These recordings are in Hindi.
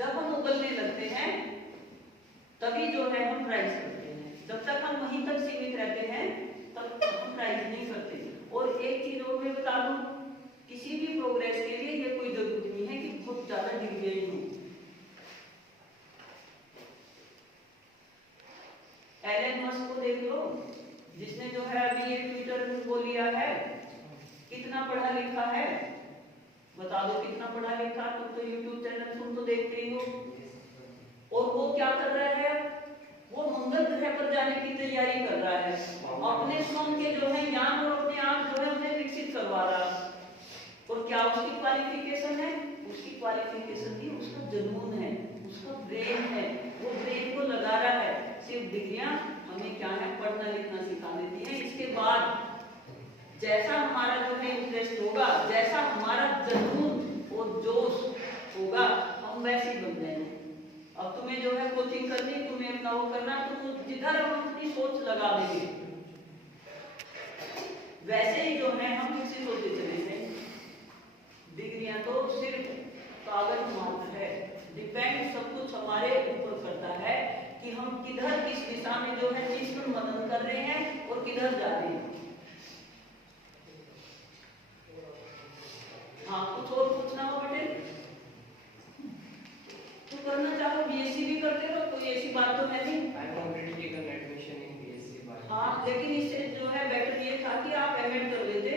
जब हम उगलने लगते हैं तभी जो है हम प्राइज करते हैं। जब तक हम वहीं तक सीमित रहते हैं तब तक हम प्राइज नहीं करते। और एक चीज और मैं बता दूं, किसी भी प्रोग्रेस के लिए ये कोई जरूरी नहीं है कि बहुत ज्यादा डिग्री ही हो। एलन मस्क को देख लो, जिसने जो है अभी ये ट्विटर को लिया है, कितना पढ़ा लिखा है बता दो, कितना पढ़ा लिखा? तुम तो यूट्यूब चैनल तुम तो देखते ही हो। और वो क्या कर रहा है, वो मंगल ग्रह पर जाने की तैयारी कर रहा है, अपने स्वयं के जो है यान और अपने आप जो है उन्हें विकसित करवा रहा है। और क्या उसकी क्वालिफिकेशन है? उसकी क्वालिफिकेशन नहीं, उसका जुनून है, उसका ब्रेन है, वो ब्रेन को लगा रहा है। सिर्फ डिग्रियां हमें क्या है, पढ़ना लिखना सिखा देती है। इसके बाद जैसा हमारा जो है इंटरेस्ट होगा, जैसा हमारा जुनून और जोश होगा, हम वैसे ही बन जाएंगे। अब तुम्हें जो है कोचिंग करनी, तुम्हें अपना वो करना, तो जिधर हम अपनी सोच लगा देंगे वैसे ही जो है हम विकसित होते चले जाएंगे। डिग्रियां तो सिर्फ कागज मात्र है, डिपेंड सब कुछ हमारे ऊपर करता है कि हम किधर किस दिशा में जो है चीज पर मनन कर रहे हैं और किधर जा रहे हैं। हाँ, कुछ और पूछना हो बेटे? तो करना चाहो बीएससी भी करते हो, कोई ऐसी बात तो है नहीं। हाँ, लेकिन इससे जो है बेटर ये था कि आप एमएड कर लेते,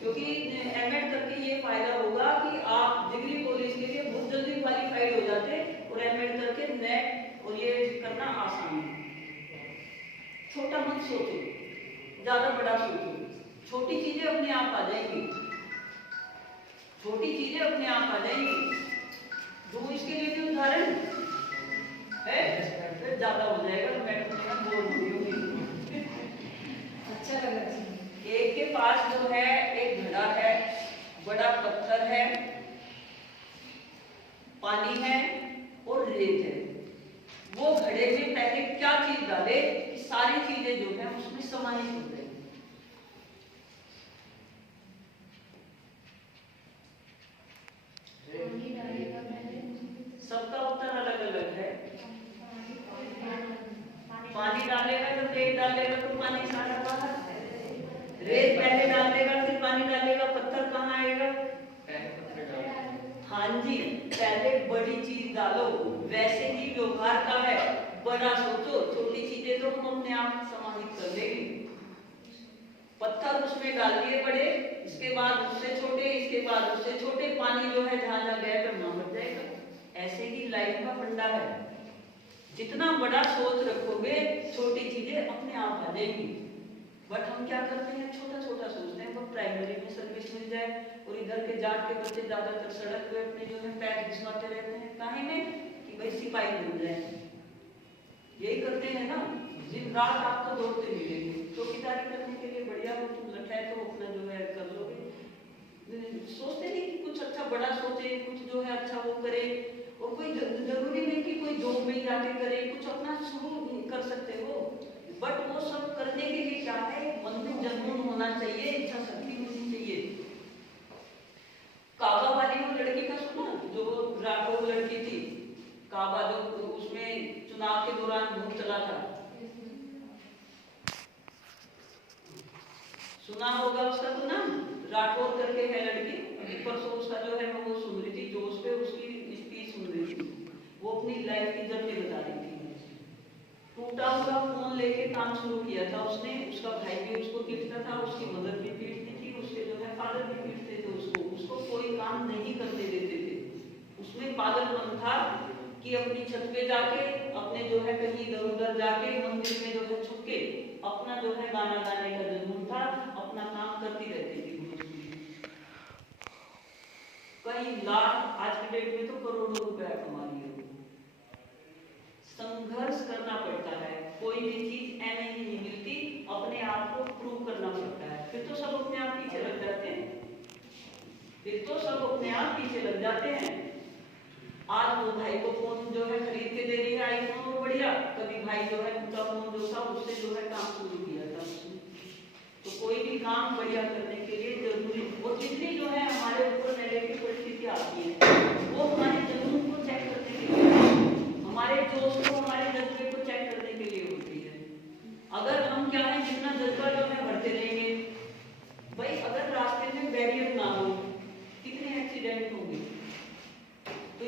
क्योंकि एमएड करके ये फायदा होगा कि आप डिग्री कॉलेज के लिए बहुत जल्दी क्वालिफाइड हो जाते, और एमएड करके नेट और ये करना आसान है। छोटा मत सोचो, ज्यादा बड़ा सोचो, छोटी चीजें अपने आप आ जाएंगी, छोटी चीजें अपने आप आ जाएंगी। दो इसके लिए भी उदाहरण है, फिर ज्यादा हो जाएगा, मैं बोल रही हूँ। अच्छा लगा। एक के पास जो है एक घड़ा है, बड़ा पत्थर है, पानी है और रेत है। वो घड़े में पहले क्या चीज डाले कि सारी चीजें जो है उसमें समाहित हो जाए? सबका उत्तर अलग अलग है। पानी डालेगा तो रेत डालेगा तो पानी सारा बाहर, रेत पहले डालेगा फिर पानी डालेगा, पत्थर कहाँ आएगा? हाँ जी, पहले बड़ी चीज डालो। वैसे ही व्यवहार का है, बड़ा सोचो, छोटी चीजें तो हम अपने आप समाहित कर लेंगे। पत्थर उसमें डाल दिए बड़े, इसके बाद उससे छोटे, इसके बाद उससे छोटे, पानी जो है जहां जहां गया करना बढ़ जाएगा। ऐसे ही लाइफ का फंडा है, जितना बड़ा सोच रखोगे छोटी चीजें अपने आप आ जाएंगी। बट हम क्या करते हैं, छोटा छोटा सोचते हैं, वो प्राइमरी में सर्विस मिल जाए, और इधर के जाट के बच्चे ज्यादातर सड़क पे अपने जो है पैर घिसवाते रहते हैं, काहे में कि भाई सिपाही बन जाए। यही करते हैं ना, दिन रात आपको दौड़ते मिलेंगे। चौकीदारी करने के लिए बढ़िया हो, तुम लठा है तो अपना जो है कर लोगे। सोचते नहीं कि कुछ अच्छा बड़ा सोचे, कुछ जो है अच्छा वो करे। और कोई जरूरी नहीं कि कोई जॉब में जाके करे, कुछ अपना शुरू कर सकते हो। बट वो सब करने के लिए क्या है, मन में जुनून होना चाहिए, इच्छा शक्ति होनी चाहिए। काबा वाली वो लड़की का सुना, जो राठौर लड़की थी, काबा जो उसमें चुनाव के दौरान भूत चला था, सुना होगा उसका तो नाम? राठौर करके है लड़की। अभी परसों उसका जो है वो सुन रही थी, जो उस पे उसकी स्पीच सुन रही थी, वो अपनी लाइफ की जर्नी बता रही थी। टूटा हुआ फोन लेके काम शुरू किया था उसने, उसका भाई भी उसको पीटता था, उसकी मदर भी पीटती थी, उसके जो है फादर भी पीटते थे उसको कोई काम नहीं करने देते थे। उसमें पागलपन था कि अपनी छत पे जाके, अपने जो है कहीं इधर उधर जाके, मंदिर में जो है छुप के अपना जो है गाना गाने का जुनून था, अपना काम करती रहती थी। कई लाख, आज के डेट में तो करोड़ों रुपया कमा रही है। संघर्ष करना पड़ता है, कोई भी चीज ऐसे ही नहीं मिलती, अपने आप को प्रूव करना पड़ता है। फिर तो सब अपने आप पीछे लग जाते हैं, फिर तो सब अपने आप पीछे लग जाते हैं। आज वो भाई को फोन जो है खरीद के दे रही है, आईफोन और बढ़िया। कभी भाई जो है उनका फोन जो था उससे जो है काम शुरू किया था उसने। तो कोई भी काम बढ़िया करने के लिए जरूरी, और जितनी जो है हमारे ऊपर नेगेटिव परिस्थिति आती है वो हमारे जुनून को चेक करने के लिए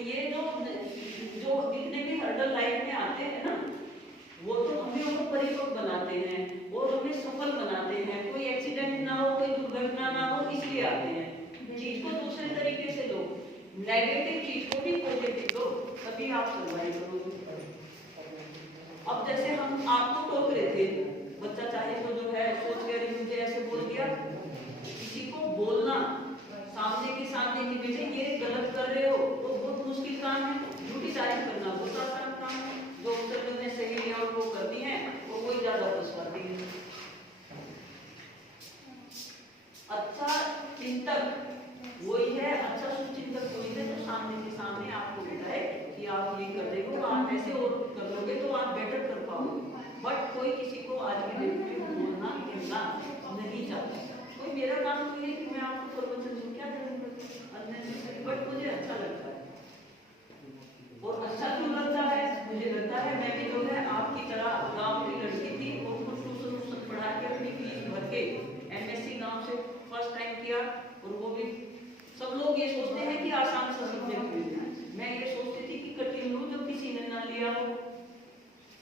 ये जो जितने भी हर्डल लाइफ में आते हैं ना, वो तो हमें उनको परिपक्व बनाते हैं और हमें सफल बनाते हैं। कोई एक्सीडेंट ना हो, कोई दुर्घटना ना हो, इसलिए आते हैं। चीज को दूसरे तरीके से लो, नेगेटिव चीज को भी पॉजिटिव लो, तभी आप सर्वाइव करोगे। अब जैसे हम आपको टोक रहे थे, बच्चा चाहे तो जो है सोच के मुझे ऐसे बोल दिया, किसी को बोलना सामने के सामने कि बेटे ये गलत कर रहे हो तो बहुत मुश्किल काम है। झूठी तारीफ करना बहुत आसान काम है। जो उत्तर ने सही लिया और वो करती है वो वही ज्यादा पछताती है। अच्छा चिंतक वही है, अच्छा सुचिंतक वही है जो सामने के सामने आपको बताए कि आप ये कर रहे हो, आप ऐसे और कर लोगे तो आप बेटर कर पाओगे। बट कोई किसी को आज की डेट में बोलना कहना नहीं चाहता। कोई मेरा काम तो ये कि मैं आपको प्रवचन दूं, क्या करूंगा, बट मुझे अच्छा लगता है। और अच्छा क्यों लगता है? मुझे लगता है मैं भी जो है आपकी तरह गांव की लड़की थी और कुछ ट्यूशन पढ़ा के अपनी फीस भर के एमएससी गांव से फर्स्ट टाइम किया। और वो भी सब लोग ये सोचते हैं कि आसान सा सब्जेक्ट है, मैं ये सोचती थी कि कठिन लूं जो किसी ने ना लिया हो।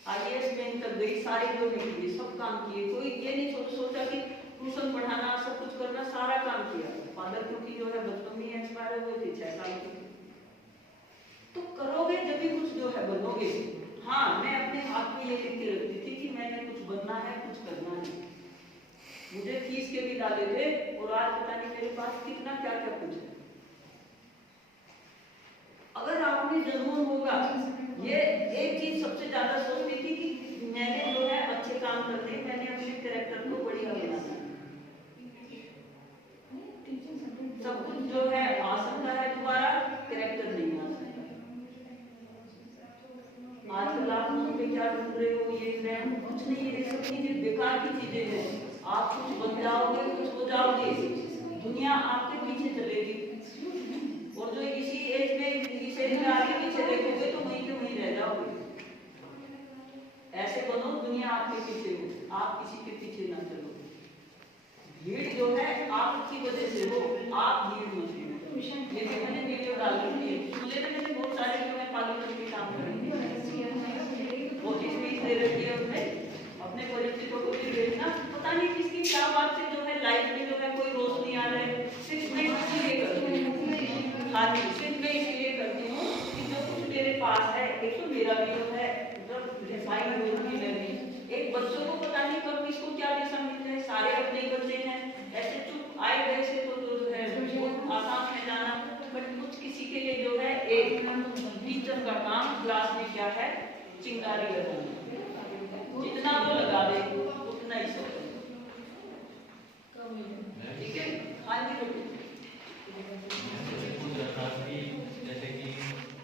आईएएस बैंक तक गई, सारे जो है सब काम किए, कोई ये नहीं सोचा कि ट्यूशन पढ़ाना सब कुछ करना, सारा काम किया। फादर क्योंकि जो है बचपन में एक्सपायर हुए थे 6 साल के। तो करोगे जब भी कुछ जो है बनोगे। हाँ, मैं अपने हाथ में ये लिख के रखती थी कि मैंने कुछ बनना है, कुछ करना है। मुझे फीस के भी डाले थे और आज पता नहीं मेरे पास कितना क्या क्या कुछ है। अगर आपने जरूर होगा, ये एक चीज सबसे ज्यादा सोचती थी कि मैंने जो है अच्छे काम करने, मैंने अपने कैरेक्टर को बढ़िया बनाना। सब कुछ जो है आ सकता है दोबारा, कैरेक्टर नहीं आ सकता। आजकल आप मुझ पे क्या ढूंढ रहे हो, ये प्रेम कुछ नहीं है, सब चीजें बेकार की चीजें हैं। आप कुछ बन जाओगे, कुछ हो जाओगे, दुनिया आपके पीछे चलेगी। और जो इसी एज में इसे आगे पीछे देखोगे तो वहीं के वहीं रह जाओगे। ऐसे बनो दुनिया आपके पीछे हो, आप किसी के पीछे ना चलो। भीड़ जो है आपकी वजह से हो, आप भीड़ मत हो। ये भी मैंने वीडियो डाल दी है, सुनने में मैंने बहुत सारे जो है पागलपन के काम कर रही है, बहुत ही स्पीच दे रही है उसने, अपने परिचितों को भी भेजना। पता नहीं किसकी क्या बात से जो है लाइफ में जो है कोई रोशनी आ रहा है, सिर्फ मैं इसलिए करती हूँ। हाँ जी, सिर्फ मैं इसलिए करती हूँ कि जो कुछ मेरे पास है, एक तो मेरा भी जो है रिफाइंड होगी मैं भी। एक बच्चों को पता नहीं कब किसको क्या दिशा मिल जाए, सारे अपने ही बच्चे हैं, ऐसे चुप आए गए से तो जो है बहुत आसान है जाना। बट कुछ किसी के लिए जो है एक टीचर का काम क्लास में क्या है, चिंगारी लगाना, जितना वो लगा दे उतना ही सब। ठीक है, हाँ जी जैसे कि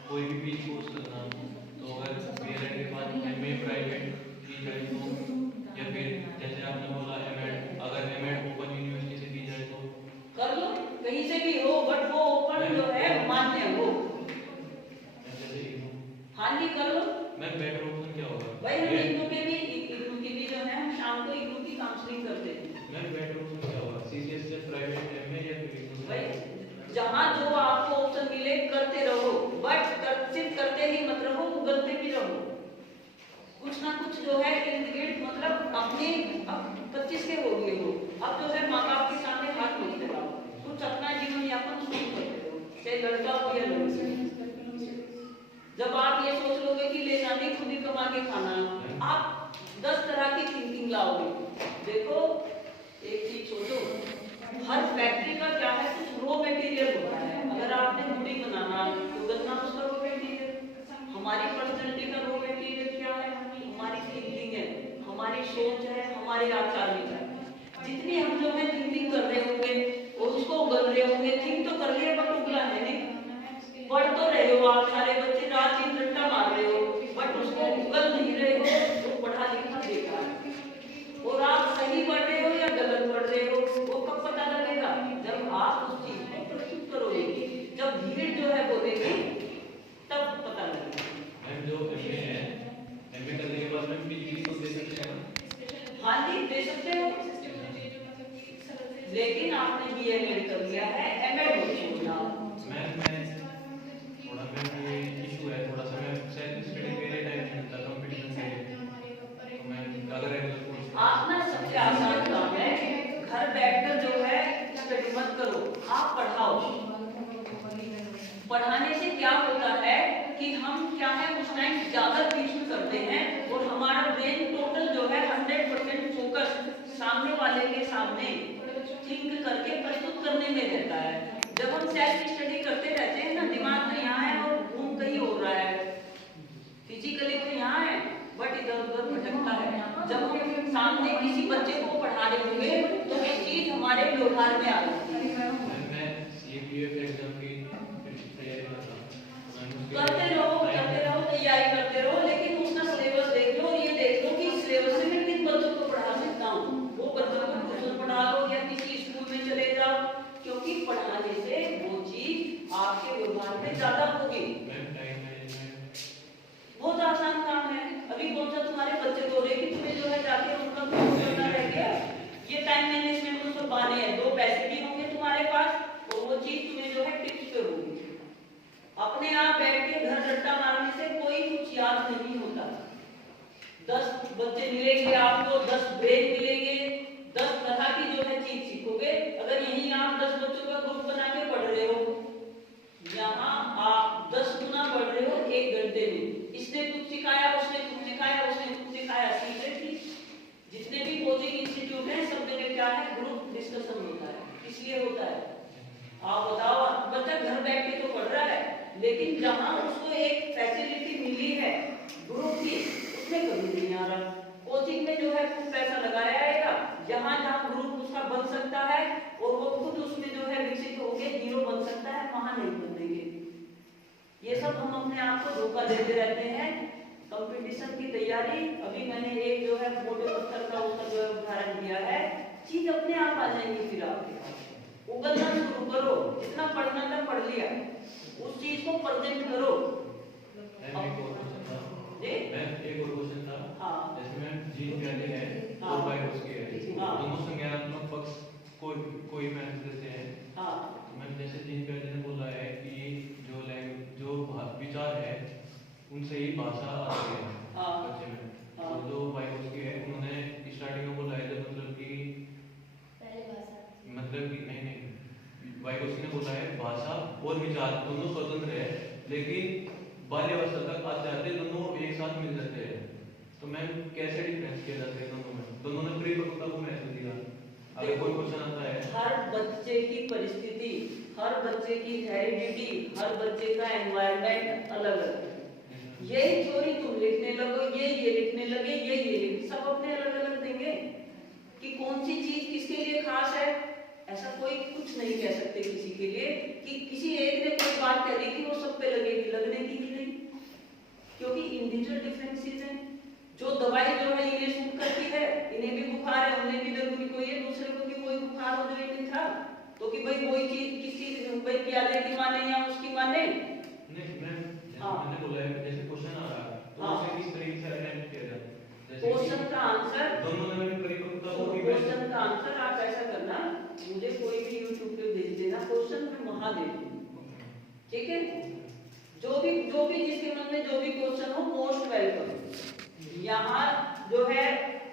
कोई भी पीजी कोर्स करना तो अगर पेरेंट के पास एमए प्राइवेट की जाए तो, या फिर जैसे आपने बोला एमएड, अगर एमएड ओपन यूनिवर्सिटी से की जाए तो कर लो, कहीं से भी हो, बट वो ओपन जो है मान्य हो। हाँ जी कर लो। मैं बेटर ऑप्शन क्या होगा भाई हम इग्नू के भी जो है हम शाम को इग्नू की काउंसलिंग करते हैं। मैं बेटर ऑप्शन क्या होगा, सीसीएस से प्राइवेट एमए या फिर इग्नू? भाई जहाँ जो आपको ऑप्शन मिले करते रहो, बट सिर्फ करते ही मत रहो, गलते भी रहो। कुछ ना कुछ जो है इर्द गिर्द, मतलब अपने अब 25 के हो गए हो, अब जो है माँ बाप के सामने हाथ मत फैलाओ, कुछ अपना जीवन यापन शुरू करते हो, चाहे लड़का हो या लड़की। जब आप ये सोच लोगे कि ले जाने खुद ही कमा के खाना, आप 10 तरह की थिंकिंग लाओगे। देखो एक चीज सोचो, हर फैक्ट्री का क्या है, कुछ रॉ मटेरियल होता है। अगर आपने मुड़ी बनाना तो गन्ना उसका रॉ मटेरियल। हमारी पर्सनैलिटी का रॉ मटेरियल क्या है, हमारी थिंकिंग है, हमारी सोच है, हमारे आचार विचार। जितनी हम जो है थिंकिंग कर रहे होंगे और उसको उगल रहे होंगे, थिंक तो कर रहे बट उगला है नहीं। पढ़ तो रहे हो आप सारे बच्चे, रात दिन रट्टा मार रहे हो, बट उसको उगल नहीं रहे हो, तो पढ़ा लिखा बेकार। और आप सही पढ़ रहे हो या गलत पढ़ रहे हो वो कब पता लगेगा, जब आप उस चीज को प्रस्तुत करोगे, जब भीड़ जो है बोलेगी तब पता लगेगा। मैम जो एमए है, एमए करने के बाद में पीजी तो दे सकते हैं? हाँ जी दे सकते हो, लेकिन आपने बीए एमएड कर लिया है, एमएड मत छोड़ना। मैं थोड़ा मैं सामने वाले के सामने थिंक करके प्रस्तुत करने में रहता है। जब हम सेल्फ स्टडी करते रहते हैं ना, दिमाग तो यहाँ है और घूम कहीं हो रहा है, फिजिकली तो यहाँ है बट इधर उधर भटकता है। जब हम सामने किसी बच्चे को पढ़ा रहे होंगे तो वो चीज हमारे व्यवहार में आ जाती है। करते रहो, तैयारी करते रहो, लेकिन उसका सिलेबस देख लो और ये देख लो कि सिलेबस से मैं किन बच्चों को पढ़ा सकता हूँ। वो बच्चों को ट्यूशन पढ़ा लो या किसी स्कूल में चले जाओ, क्योंकि पढ़ाने से वो चीज आपके व्यवहार में ज्यादा होगी। बहुत आसान काम है। अभी कौन सा तुम्हारे बच्चे बोल रहे कि तुम्हें जो है जाके उनका काम करना रह गया, ये टाइम मैनेजमेंट को सब आने हैं, 2 पैसे भी होंगे तुम्हारे पास और वो चीज तुम्हें जो है टिप्स पे होगी। अपने आप बैठ के घर रट्टा मारने से कोई कुछ याद नहीं होता। 10 बच्चे मिलेंगे आपको, 10 ब्रेन मिलेंगे, 10 तरह की जो है चीज सीखोगे। अगर यही आप 10 बच्चों का ग्रुप बना के पढ़ रहे हो, यहाँ आप 10 गुना पढ़ रहे हो 1 घंटे में। इसने कुछ सिखाया, उसने कुछ सिखाया, उसने कुछ सिखाया, सीख रहे थे। जितने भी कोचिंग इंस्टीट्यूट हैं सब जगह क्या है, ग्रुप डिस्कशन होता है। इसलिए होता है, आप बताओ, बच्चा घर बैठ के तो पढ़ रहा है, लेकिन जहां उसको एक फैसिलिटी मिली है ग्रुप की, उसमें कभी नहीं आ रहा। कोचिंग में जो है कुछ पैसा लगाया आएगा, जहां जहां ग्रुप उसका बन सकता है और वो खुद उसमें जो है विकसित होके हीरो बन सकता है, वहां नहीं बन देंगे। ये सब हम अपने आप को धोखा देते रहते हैं। कंपटीशन की तैयारी, अभी मैंने एक जो है मोटे पत्थर का उसका जो है उदाहरण दिया है, चीज अपने आप आ जाएंगी। फिर आपके पास उगलना शुरू करो, जितना पढ़ना था पढ़ लिया, उस चीज को प्रेजेंट करो। एक और क्वेश्चन था। हाँ। जैसे मैम जीन प्याले है हाँ। और बायोलॉजी है, हाँ। दोनों संज्ञानात्मक पक्ष कोई मैम देते हैं। हाँ। तो मैम जैसे जीन प्याले ने बोला है कि जो विचार है उनसे ही भाषा आती है बच्चे में। हाँ। तो जो बायोलॉजी है उन्होंने स्टार्टिंग में बोला है जब मतलब कि नहीं, बायोलॉजी ने बोला है भाषा और विचार दोनों स्वतंत्र है, लेकिन बाल्यावस्था तक आते आते दोनों एक साथ मिल जाते हैं। तो मैम कैसे डिफरेंस किया जाता है दोनों में? दोनों ने परिपक्वता को महसूस दिया। अगर कोई क्वेश्चन आता है, हर बच्चे की परिस्थिति, हर बच्चे की हेरिडिटी, हर बच्चे का एनवायरनमेंट अलग अलग है। यही थ्योरी तुम लिखने लगो, ये लिखने लगे, ये सब अपने अलग अलग देंगे कि कौन सी चीज किसके लिए खास है। ऐसा कोई कुछ नहीं कह सकते किसी के लिए कि किसी एक ने कोई बात कह दी कि वो सब पे लगेगी, लगने की ही नहीं, क्योंकि इंडिविजुअल डिफरेंसेस हैं। जो दवाई जो है इन्हें सूट करती है, इन्हें भी बुखार है, उन्हें भी जरूरी कोई है, दूसरे को भी कोई बुखार हो जो इन्हें था, तो कि भाई वही चीज किसी भाई प्याले की माने या उसकी माने। नहीं मैम, मैंने बोला है जैसे क्वेश्चन आ रहा है तो उसे किस तरीके से अटेम्प्ट किया जाए? क्वेश्चन का आंसर, दोनों ने भी परिपक्वता को भी क्वेश्चन का आंसर आप ऐसा करना, मुझे कोई भी YouTube पे भेज देना, क्वेश्चन मैं वहां दे दूंगी, ठीक है? जो भी जिसके मन में जो भी क्वेश्चन हो, मोस्ट वेलकम। यहाँ जो है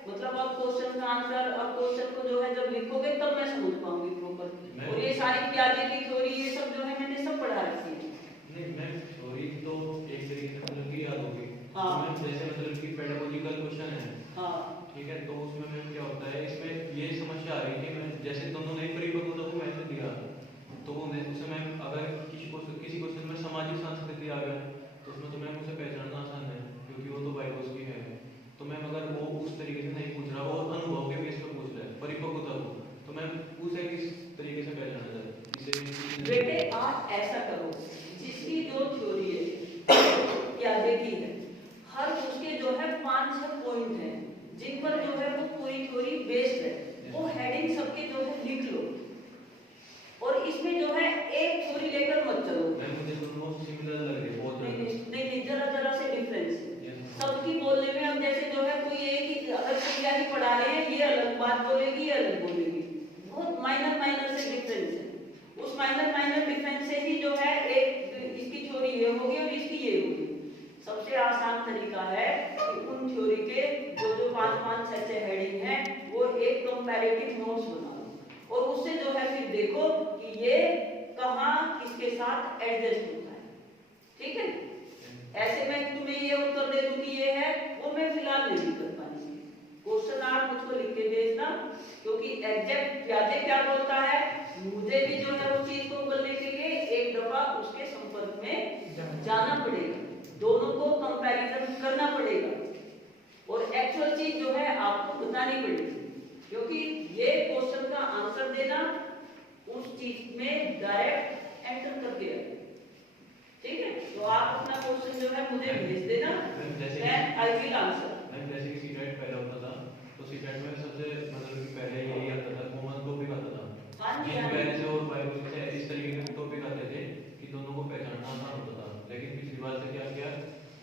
मतलब आप क्वेश्चन का आंसर और क्वेश्चन को जो है जब लिखोगे तब मैं समझ पाऊंगी प्रॉपर। और ये सारी प्याजे की थ्योरी ये सब जो है मैंने सब पढ़ा रखी है। नहीं मैम, थ्योरी तो एक तरीके से मतलब कि याद होगी। हाँ। मैम जैसे मतलब कि पेडागोजिकल क्वेश्चन है, हाँ ठीक है, तो उसमें मैम क्या होता है, इसमें ये समस्या आ रही है कि जैसे दोनों ने परिपक्वता को महसूस दिया, तो उसमें मैम अगर किसी क्वेश्चन में सामाजिक संस्कृति आ गया तो उसमें तो मैम उसे पहचानना आसान है क्योंकि वो तो बायोलॉजी है। तो मैम अगर वो उस तरीके से नहीं पूछ रहा, वो अनुभव के बेस पे पूछ रहा है परिपक्वता को, तो मैम उसे किस तरीके से पहचाना जाए? बेटे आप ऐसा करो, जिसकी जो थ्योरी है प्याजे की है, हर उसके जो है 5-6 पॉइंट हैं जिन पर जो है वो पूरी थ्योरी बेस्ड है, वो हेडिंग सबके जो है लिख लो। और इसमें जो है एक थ्योरी लेकर मत चलो। मुझे दोनों सिमिलर लग रहे हैं बहुत। नहीं, जरा से डिफरेंस है सबकी बोलने में। अब जैसे जो है कोई एक ही अगर क्रिया ही पढ़ा रहे हैं, ये अलग बात बोलेगी, ये अलग बोलेगी, बहुत माइनर से डिफरेंस है। उस माइनर डिफरेंस से ही जो है एक इसकी थ्योरी ये होगी और इसकी ये होगी। सबसे आसान तरीका है कि उन थ्योरी के जो 5-5 ऐसे हेडिंग हैं वो एक कंपैरेटिव नोट्स बना लो और उससे जो है फिर देखो कि ये कहाँ किसके साथ एडजस्ट होता है, ठीक है? ऐसे मैं तुम्हें ये उत्तर दे दूं कि ये है, वो मैं फिलहाल नहीं कर पाऊंगी। क्वेश्चन आप मुझको लिख के भेजना, क्योंकि एग्जैक्ट प्याजे क्या बोलता है, मुझे भी जो है वो चीज को बोलने के लिए एक दफा उसके संपर्क में जाना पड़ेगा, दोनों को कंपैरिजन करना पड़ेगा और एक्चुअल चीज जो है आपको बतानी पड़ेगी, क्योंकि ये क्वेश्चन का आंसर देना उस चीज में डायरेक्ट एंटर करके है। ठीक है, तो आप अपना क्वेश्चन जो है मुझे भेज देना, देन आई विल आंसर। जैसे कि सीटेट पहले होता था, तो सीटेट में सबसे मतलब कि पहले यही आता था, कॉमन टॉपिक आता था। हाँ जी, हाँ पहले जी। से और बायोलॉजी से इस तरीके के टॉपिक आते थे कि दोनों को पहचानना आसान होता था। लेकिन पिछली बार से क्या किया,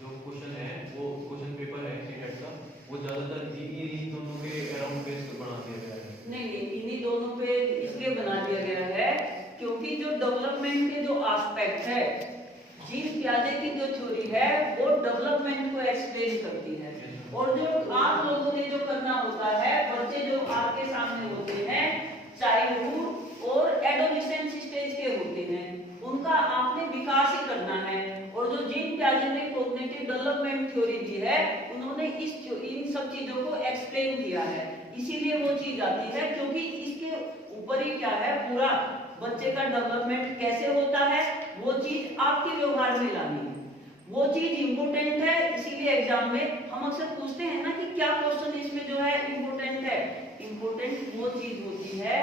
जो क्वेश्चन है वो क्वेश्चन पेपर है सीटेट का, वो ज्यादातर इन्हीं दोनों के अराउंड बेस बना दिया गया है। नहीं नहीं, इन्हीं दोनों पे इसलिए बना दिया गया है क्योंकि जो डेवलपमेंट के जो एस्पेक्ट है, जीन प्याजे की जो थ्योरी है वो डेवलपमेंट को एक्सप्लेन करती है, और जो आप लोगों ने जो करना होता है, बच्चे जो आपके सामने होते हैं चाइल्डहुड और एडोलेसेंस स्टेज के होते हैं, उनका आपने विकास ही करना है। और जो जीन प्याजे ने कॉग्निटिव डेवलपमेंट थ्योरी दी है, उन्होंने इन सब चीजों को एक्सप्लेन किया है, इसीलिए वो चीज आती है, क्योंकि इसके ऊपर ही क्या है, पूरा बच्चे का डेवलपमेंट कैसे होता है वो चीज आपके व्यवहार में लानी है, वो चीज इंपोर्टेंट है। इसीलिए एग्जाम में हम अक्सर पूछते हैं ना कि क्या क्वेश्चन इसमें जो है इंपोर्टेंट है। इंपोर्टेंट वो चीज होती है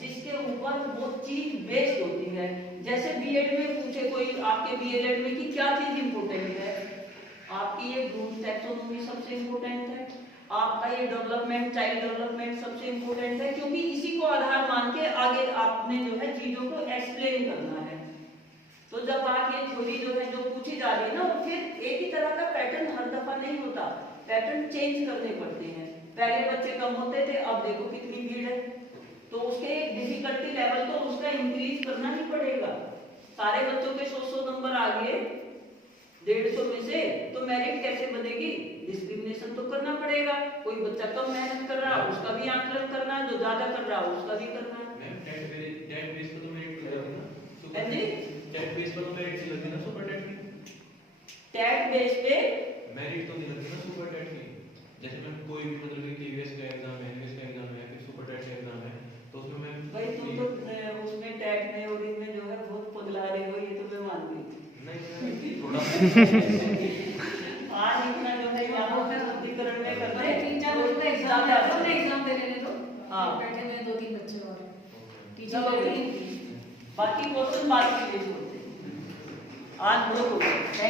जिसके ऊपर वो चीज बेस्ड होती है। जैसे बीएड में पूछे कोई आपके बीएलएड में कि क्या चीज इंपोर्टेंट है, आपकी ये ब्लूम्स टैक्सोनॉमी सबसे इंपोर्टेंट है, आपका ये डेवलपमेंट चाइल्ड डेवलपमेंट सबसे इंपोर्टेंट है, क्योंकि इसी को आधार मान के आगे आपने जो है चीजों को एक्सप्लेन करना है। तो जब आप ये थ्योरी जो है जो पूछी जा रही है ना, और फिर एक ही तरह का पैटर्न हर दफा नहीं होता, पैटर्न चेंज करने पड़ते हैं। पहले बच्चे कम होते थे, अब देखो कितनी भीड़ है, तो उसके डिफिकल्टी लेवल को उसका इंक्रीज करना ही पड़ेगा। सारे बच्चों के 100 नंबर आ गए 150 में से, तो मेरिट कैसे बनेगी, डिस्क्रिमिनेशन तो करना पड़ेगा। कोई बच्चा कम मेहनत कर रहा है उसका भी आंकलन करना है, जो ज्यादा कर रहा है उसका भी करना है। मैम टेट बेस पर तो मेरिट लगेगी ना, जी टेट बेस पर तो मेरिट लगेगी ना, सुपर टेट की टैट बेस पे मेरिट तो नहीं लगती ना सुपर टेट की। जैसे मैं कोई भी मतलब कि केवीएस का एग्जाम है, एमएस का एग्जाम है, फिर सुपर टेट का एग्जाम है, तो उसमें मैं भाई तुम तो उसमें टैट में और इनमें जो है बहुत पगला रहे हो, ये तो मैं मान गई। नहीं थोड़ा आज इतना जो है यहाँ पे शुद्धिकरण में कर रहे हैं, 3-4 लोग का एग्जाम है, अपने एग्जाम दे लेने दो। हाँ। बैठे हुए 2-3 बच्चे और टीचर चलो लोग भी। बाकी क्वेश्चन बाद के लिए छोड़ते हैं। आज हम लोग